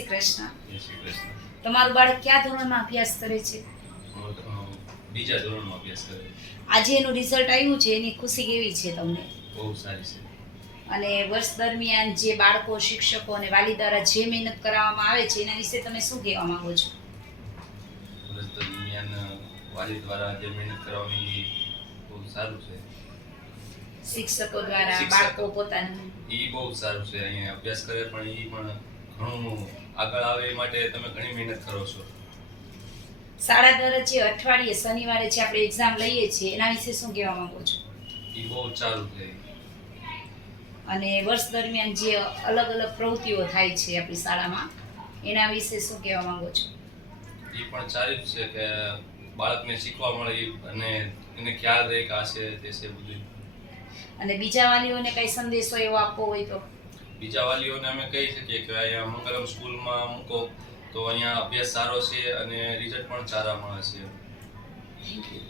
શ્રી કૃષ્ણ. જય શ્રી કૃષ્ણ. તમારું બાળક કયા ધોરણમાં અભ્યાસ કરે છે? બીજા ધોરણમાં અભ્યાસ કરે છે. આજે એનું રિઝલ્ટ આવ્યું છે, એની ખુશી કેવી છે તમને? બહુ સારી છે. અને વર્ષ દરમિયાન જે બાળકો, શિક્ષકો અને વાલી દ્વારા જે મહેનત કરાવવામાં આવે છે એના વિશે તમે શું કહેવા માંગો છો? વર્ષ દરમિયાન વાલી દ્વારા જે મહેનત કરવાની બહુ સારું છે. શિક્ષકો દ્વારા શિક્ષક. બાળકો પોતાનું એ બહુ સારું છે. અહીંયા અભ્યાસ કરે પણ એ પણ ઘણું આગળ આવે એ માટે તમે ઘણી મહેનત કરો છો. શાળા દ્વારા જે અઠવાડિયે શનિવારે જે આપણે એક્ઝામ લઈએ છીએ એના વિશે શું કહેવા માંગો છો? એ બહુ સારું છે. અને વર્ષ દરમિયાન જે અલગ અલગ પ્રવૃત્તિઓ થાય છે આપણી શાળામાં એના વિશે શું કહેવા માંગો છો? એ પણ સારું જ છે કે બાળકને શીખવા મળે અને એને ખ્યાલ રહે કે આ છે તે છે બધું. અને બીજા વાલીઓને કઈ સંદેશો એવો આપવો હોય તો? બીજા વાલીઓને અમે કહી શકીએ કે અહીંયા મંગલમ સ્કૂલમાં મૂકો તો અહીંયા અભ્યાસ સારો છે અને રિઝલ્ટ પણ સારા મળે છે. Thank you.